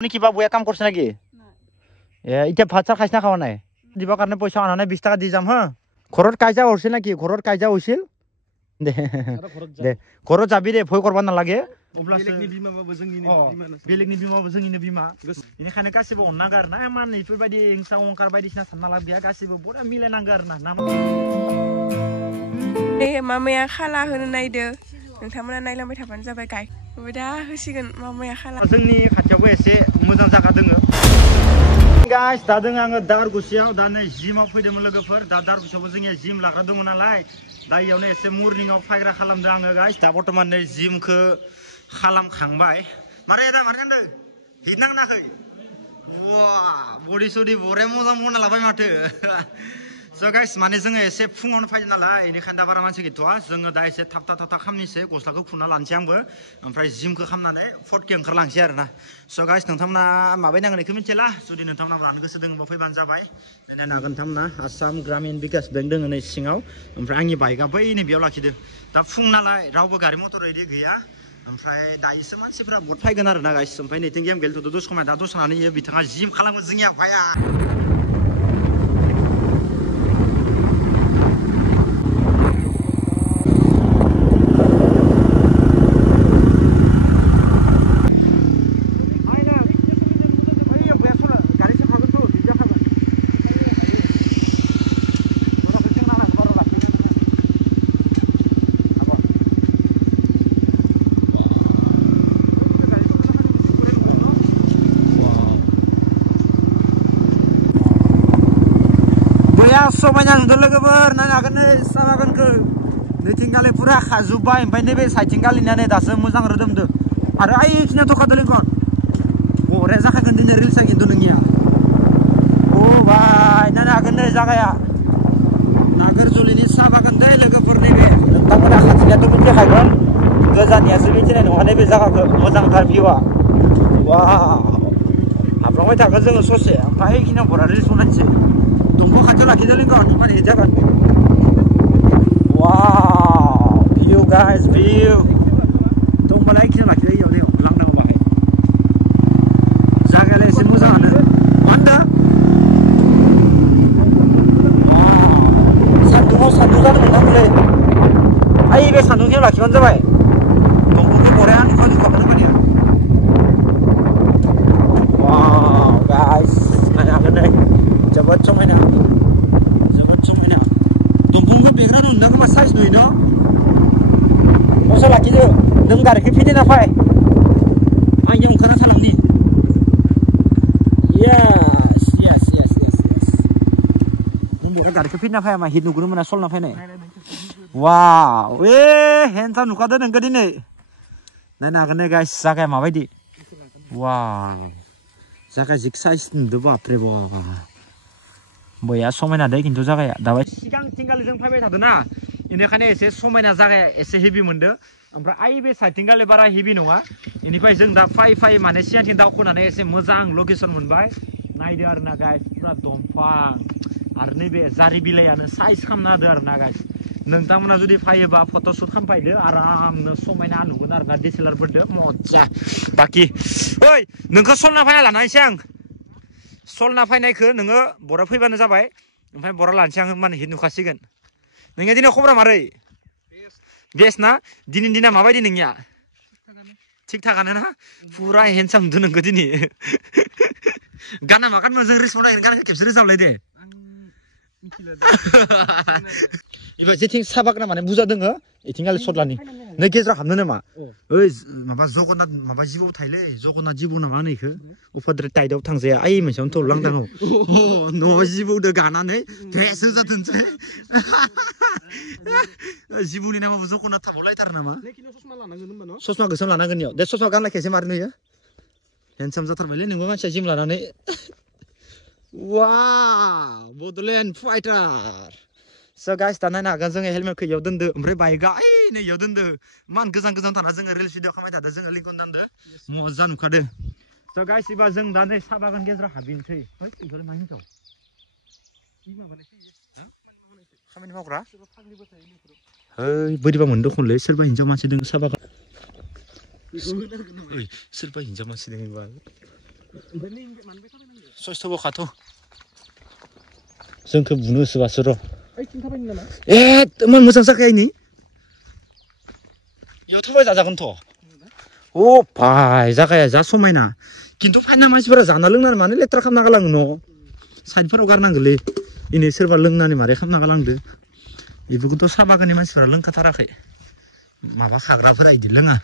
আপনি কিবা বয়া কাম করছে নাকি এটা ভাত চাত খাইছ না খাওয়া নাই দিবৰ কাৰণে পইচা আনা নাই 20 টাকা দি যাম হা ঘৰত কাইজা হৈছিল নাকি ঘৰত কাইজা হৈছিল দে দে ঘৰত যাবি দে ভয় কৰবা নালাগে বেলেগनि बिमाबाबो जोंनिनो बिमा बेनिखायनो गासिबो अननांगौ आरो ना मान इफोरबायदि हिंसा अंखार बायदिसिना सानना लाब गैया गासिबो बरा मिलायनांगौ आरो ना मामाया खाला होनो नायदो नोंथांमोना नायलांबाय थाबानो जाबाय गाय दा होसिगोन मामाया खाला जोंनि खाथियावबो एसे मोजां जागा दोङो गाइस दा दों आङो दारगुसियाव दा नै जिमाव फैदोंमोन लोगोफोर दा दारगुसियावबो जोंनिया जिम लाग्रा दङ नालाय दा इयावनो एसे मर्निंआव फायग्रा खालामदों आङो गाइस दा बर्तमान नै जिमखौ खालामखांबाय मारे दा मारे गानदों हिट नाङाखै वा बडि सडि बरे मोजां बनायना लाबाय माथो स' गाइस माने जोङो एसे फुङावनो फैदों नालाय बेनिखायनो दा बारा मानसि गैथ'वा जोङो दा एसे थाब खालामनोसै गस्लाखौ खुना लानोसै आंबो ओमफ्राय जिमखौ खालामनानै 4K ओंखारलांसै आरोना स' गाइस नोंथांमोना माबाय नांगोन बेखौ मिथिला जुदि नोंथांमोना लानो गोसो दङबा फैबानो जाबाय नायनो हागोन नोंथांमोना आसाम ग्रामीण बिकास बेंक दङ नै सिङाव ओमफ्राय आंनि बाइकआ बै नै बेयाव लाखिदो दा फुं नालाय रावबो गारि मटर इदि गैया ओमफ्राय दायोसो मानसिफोरा बहुत फैगोन आरोना गाइस ओमफ्राय नैथिं गेम गेलेथ'दो दसे समाय दा दसे थानानै बिथाङा जिम खालामो जोंनि आफाया समायना नुदों लोगोफोर नायनो हागोन नै साहा बागानखौ नैथिंगालि पुरा खाजोब्बाय ओमफ्राय नैबे साइथिंगालिना नै दासो मोजां रोदोमदो आरो आइखिना दखादो लेंखन बरिया जाखागोन दिनै रिल्सआ खिन्थु नोंनिया अ भाइ नायनो हागोन नै जागाया नागोरजुलिनि साहा बागान दै लोगोफोर नैबे नोंथांमोना खाथिनियाथ' मिथिखागोन गोजाननियासो मिथिनाय नङा नैबे जागाखौ मोजांथार भिउआ वाव हाबलांबाय थागोन जोङो ससे ओमफ्राय आइखिना बरा रिल्स बनायनोसै दंफां खाथियाव लाखिदो लेंखन माने जागोन वाव भिउ गाइस भिउ दंफांलाय आइखिना लाखिदो इयाव लांनांगौ बाहाय जागायालाय एसे मोजाङानो मा होनदों सान्दुं जानो मोननांगौलै आइ बे सान्दुंखौ लाखिबानो जाबाय दंफांखौ बराया नुखाबाय मानिया वाव गाइस नायनो हागोन नै जोबोद समायना दंफांखौ बेग्रा नुदों खोमा साइज नुयो न' मजा लाखिदो नों गारिखौ फिदिना फै आं इयाव ओंखारना थालांनि येस नों गारिखौ फिदिना फै मा हिट नुगोनो मोना सलना फैनाय वाव हेन्डसाम नुखादो नोंखौ दिनै नायनो हागोन नै गाइस जागाया माबायदि वाव जागाया जिग साइज नुदो बापरे बाप बया समायना दे खिन्थु जागाया दाबाय सिगां थिंगालि जों फैबाय थादों ना बेनिखायनो एसे समायना जागाया एसे हेभि मोनदो ओमफ्राय आइ बे साइथिंगालि बारा हेभि नङा बेनिफ्राय जों दा फै माने सिगांथिं दावखोनानै एसे मोजां लकेसन मोनबाय नायदो आरोना गाइस पुरा दंफां आरो नैबे जारि बिलाइयानो साइज खालामना होदो आरोना गाइस नोंथांमोना जुदि फैयोबा फट'शुट खालामफैदो आरामनो समायना नुगोन आरोना DSLR-फोरदो मजा बाखि ओइ नोंखौ सलना फैना लानायसै आं सलना फैनायखौ नोङो बरा फैबानो जाबाय ओमफ्राय बरा लानोसै आं होनबानो हिट नुखासिगोन नोंनिया दिनै खबरा मारै बेस्ट ना दिनैनि दिना माबायदि नोंनिया थिग थागानो ना पुरा हेन्डसाम नुदों नोंखौ दिनै गाना मा गानमोन जों रिल्स बनायगोन गानखौ खेबसे रोजाबलाय दे इबा जेथिं साहा बागाना माने बुरजा दोङो इथिंगालि सदलानि नै गेजेराव हाबनो नामा ओइ माबा जगन्नाथ माबा जिबौ थायोलै जगन्नाथ जिबौ नामा होनो इखो उफाद्राय टाइटआव थांजाया ओइ मोनसेयावनो थौलांदां न'आव जिबौदो गानानै भेस होजाथोंसै जिबौनि नामाबो जगन्नाथ थाबावलायथारो नामा ससमा गोसोम लानांगोन इयाव दे ससमा गानलायखायसै मारै नुयो हेन्डसाम जाथारबायलै नोंबो मानसिया जिम लानानै वाव बड'लेण्ड फाइटार स' गाइस दा नायनो हागोन जोङो हेलमेटखौ इयाव दोनदो ओमफ्राय बाइकआ ओइ नै इयाव दोनदो मान गोजान थाना जोङो रिल्स भिडिअ खालामबाय थादो जोङो लिंकन दानदो मजा नुखादो स' गाइस एबा जों दा नै साहा बागान गेजेराव हाबहैनोसै इफोर मा हिनजाव खामानि मावग्रा है बोरैबा मोनदों खनलै सोरबा हिनजाव मानसि दङ साहा बागान सोरबा हिनजाव मानसि दङ सयस्थ'बो खाथ' जोंखौ बुनो होसोबासो र' ए इमान मोजां जाखायनि इयाव थाबाय जाजागोनथ' अ भाइ जागाया जा समायना खिन्थु फाइना मानसिफोरा जाना लोंनानै मानो लेथ्रा खालामना गालाङो न' साइडफोराव गारनांगोलै इनै सोरबा लोंनानै मारै खालामना गालांदो बेफोरखौथ' साहा बागाननि मानसिफोरा लोंखाथाराखै माबा खाग्राफोरा इदि लोङा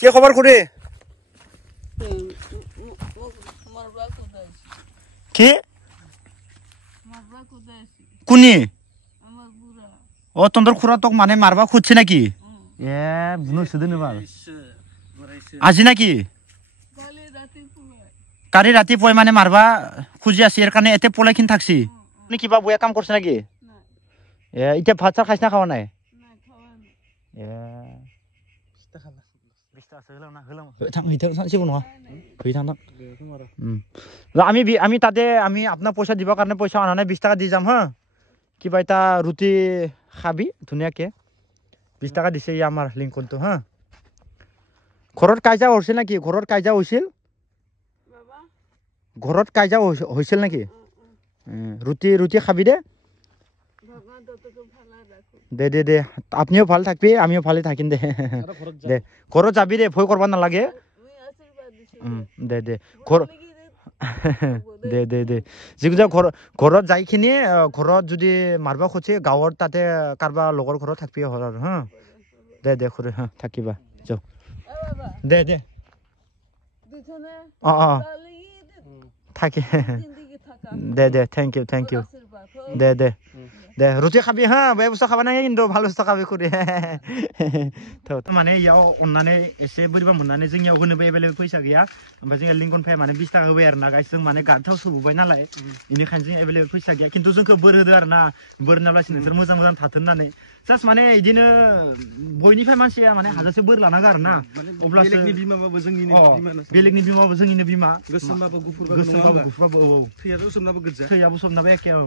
के खबर खुदे के कुनि अ तंदर खुरा तक माने मारबा खुदसे नाকি ए बुनो सोदोनो बाल আজি नाकी কালি ৰাতিপুৱাই মানে মারবা খুজি আছে এর কারণে এতে পলাইখিন থাকছি আপনি কিবা বয়া কাম করছে নাকি এ ইটা ভাত চা খাইছ না খাওয়া নাই এ আমি তাতে আমি আপনার পয়সা দিবার কারণে পয়সা আনা 20 টাকা দি যাম হ্যাঁ কিবা এটা রুটি খাবি ধুনিয়াকে 20 টাকা দিছে ই আমার লিংকনটো হ্যাঁ ঘৰত কাইজা হৈছিল নাকি ঘৰত কাইজা হৈছিল ঘৰত কাইজা হৈছিল নাকি রুটি খাবি দে দে দে দে আপনিও ভাল থাকবি আমিও ভালে থাকিম দে দে ঘৰত যাবি দে ভয় করবা নালাগে দে দে ঘর দে দে দে যিগু ঘৰত যাইখিনি ঘৰত যদি মারবা খুঁজে গাঁৱৰ তাতে কারবা লগৰ ঘৰত থাকবি হল আৰু হ্যাঁ দে দে খুরে হ্যাঁ থাকিবা যাও দে দে থাকে দে দে থ্যাংক ইউ দে দে দে রুটি খাবি হ্যাঁ বে বস্তু খাবা নাই কিন্তু ভাল বস্তু খাবি খুরে মানে ইয়াও অননাनै এसे बोरैबा मोननानै जोंनियाव होनोबो एभेलेबल फैसा गैया ओमफ्राय जोंहा लिंकन फाय माने 20 टाका होबाय आरो ना गाइस जों माने गाथाव सुबुबाय नालाय इनिखायनो जों एभेलेबल फैसा गैया खिन्थु जोंखौ बोर होदो आरो ना बोर नालासि नोंसोर मोजां मोजां थाथों होननानै जास्ट माने इदिनो बयनिफ्राय मानसिया माने हाजासे बोर लानांगौ आरो ना अब्लासो बेलेगनि बिमाबाबो जोंनिनो बिमा बेलेगनि बिमाबाबो जोंनिनो बिमा गोसोमबाबो गुफुरबाबो औ थैयाबो सोमनाबो एखे औ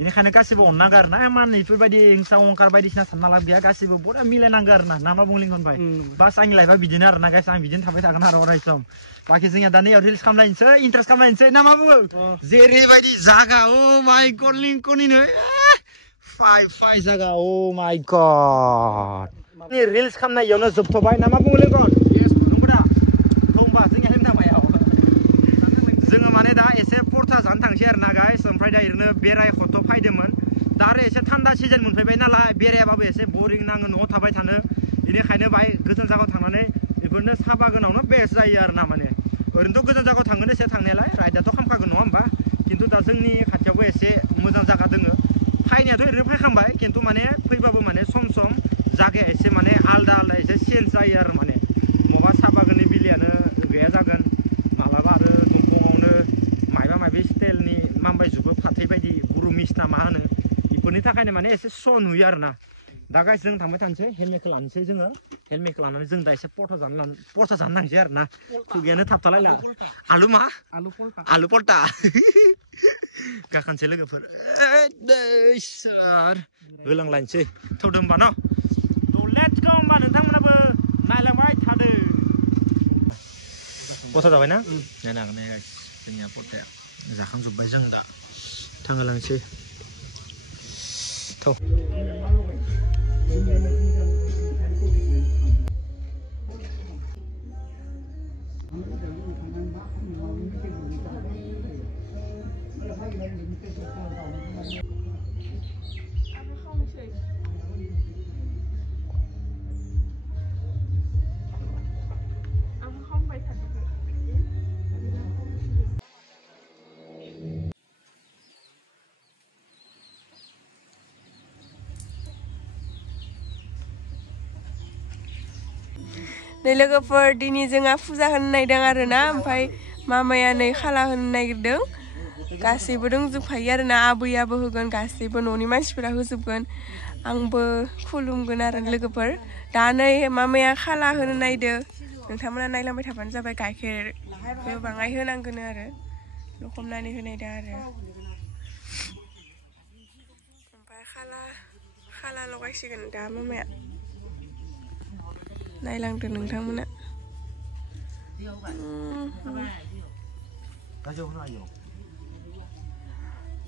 इनिखायनो गासिबो अननांगौ आरो ना मान इफोरबायदि हिंसा अंखार बायदिसिना सानना लाब गैया गासिबो बरा मिलायनांगौ आरो ना मा बुंलिंगोन भाई बास आंनि लाइफआ बिदिनो आरो ना गाइस आं बिदिनो थाबाय थागोन आरो अराय सम बाखि जोंनिया दा नैयाव रिल्स खालामलायनोसै इन्ट्रेस्ट खालामलायनोसै ना मा बुङो जेरैबायदि जागा ओ माय गड लिंकननिनो फाइ जागा ओ माय गड नि रिल्स खालामनायावनो जोबथबाय ना मा बुङो लिंकन नंगौदा होमबा जोंनिया हेमनामायाव जोङो माने दा एसे परथा जानो थांसै आरो ना गाइस ओमफ्राय दा ओरैनो बेराय खथ' फायदोंमोन दा आरो एसे थान्दा सिजन मोनफैबाय नालाय बेरायाबाबो एसे बरिं नाङो न'आव थाबाय थानो बेनिखायनो बाय गोजान जायगायाव थांनानै बेफोरनो साहा बागानावनो बेस्ट जायो आरो ना माने ओरैनोथ' गोजान जायगायाव थांगोन एसे थांनायालाय राइडआथ' खालामखागोन नङा होमबा खिन्थु दा जोंनि खाथियावबो एसे मोजां जायगा दोङो फायनायाथ' ओरैनो फायखांबाय खिन्थु माने फैबाबो माने सम जायगाया एसे माने आलदा एसे चेन्ज जायो आरो माने माबा साहा बागाननि बिलायानो गैया जागोन मालाबा आरो दंफाङावनो मायबा मायबि स्टाइलनि मामबायजोबो फाथै बायदि गुरु मिसना मा होनो बेफोरनि थाखायनो माने एसे स' नुयो आरो ना दा गाइस जों थांबाय थानोसै हेलमेटखौ लानोसै जोङो हेलमेटखौ लानानै जों दा एसे परथा जानो थांसै आरो ना खुगायानो थाबथालायला आलु पलटा गाखानसै लोगोफोर सार होलांलायनोसै थौदो होमबा न' लेट्स गो होमबा नोंथांमोनाबो नायलांबाय थादो परथा जाबाय ना नायनो हागोन गाइस जोंनिया परथाया जाखांजोब्बाय जों दा थांहोलांसै थौ नै लोगोफोर दिनै जोंहा फुजा होनो नागिरदों आरो ना ओमफ्राय मामाया नै खाला होनो नागिरदों गासैबो दंजोबखायो आरो ना आबैयाबो होगोन गासैबो न'नि मानसिफोरा होजोबगोन आंबो खुलुमगोन आरो लोगोफोर दा नै मामाया खाला होनो नागिरदों नोंथांमोना नायलांबाय थाबानो जाबाय गाइखेरखौ बाङाय होनांगोन आरो लखबनानै होनायदों आरो ओमफ्राय खाला लगायसिगोन दा मामाया नायलांदो नोंथांमोना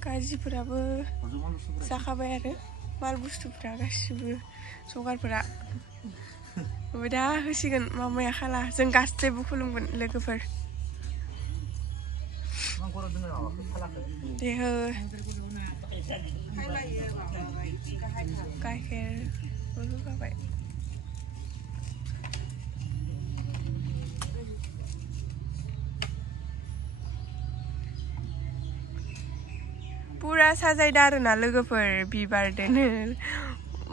गाजिफोराबो जाखाबाय आरो माल बुस्थुफोरा गासिबो जगारफोरा दा होसिगोन मामाया खाला जों गासैबो खुलुमगोन लोगोफोर दे हो गाइखेरबो होखाबाय पुरा साजायदो आरोना लोगोफोर बिबारदोनो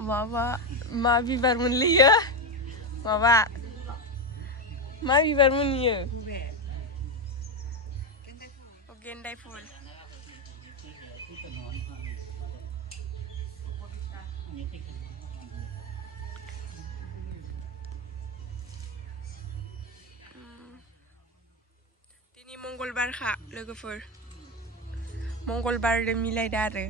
माबा मा बिबार मोनलैयो माबा मा बिबार मोनयो गेन्दाय फुल दिनै मंगलबारखा लोगोफोर मंगलबारदो मिलायदो आरो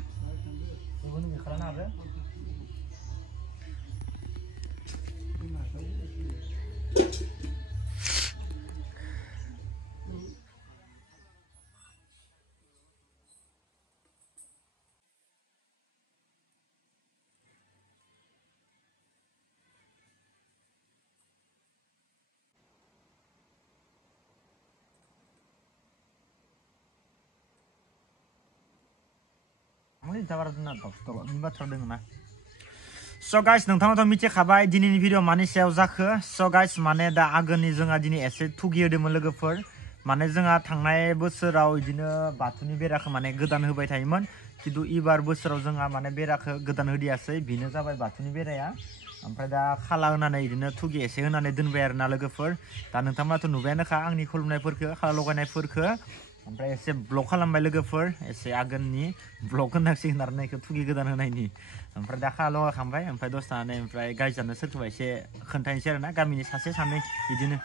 So guys, नोंथाङाथ' मिथिखाबाय दिनैनि भिडिअ मानि सायाव जाखो so guys माने दा आगोलनि जोंहा दिनै एसे थुगि होदोंमोन लोगोफोर माने जोंहा थांनाय बोसोराव बिदिनो बाथौनि बेराखौ माने गोदान होबाय थायोमोन खिन्थु इबार बोसोराव जोंहा माने बेराखौ गोदान होदियासै बेनो जाबाय बाथौनि बेराया ओमफ्राय दा खाला होनानै बिदिनो थुगि एसे होनानै दोनबाय आरोना लोगोफोर दा नोंथाङाथ' नुबायानोखा आंनि खुलुमनायफोरखौ खाला लगायनायफोरखौ ओमफ्राय एसे ब्लग खालामबाय लोगोफोर एसे आगोलनि ब्लग होनांसिगोन आरो नायखौ थुगि गोदान होनायनि ओमफ्राय दा खाला लगायखांबाय ओमफ्राय दसे थानानै ओमफ्राय गायजानो सोरखौबा एसे खोन्थानोसै आरोना गामिनि सासे सानै बिदिनो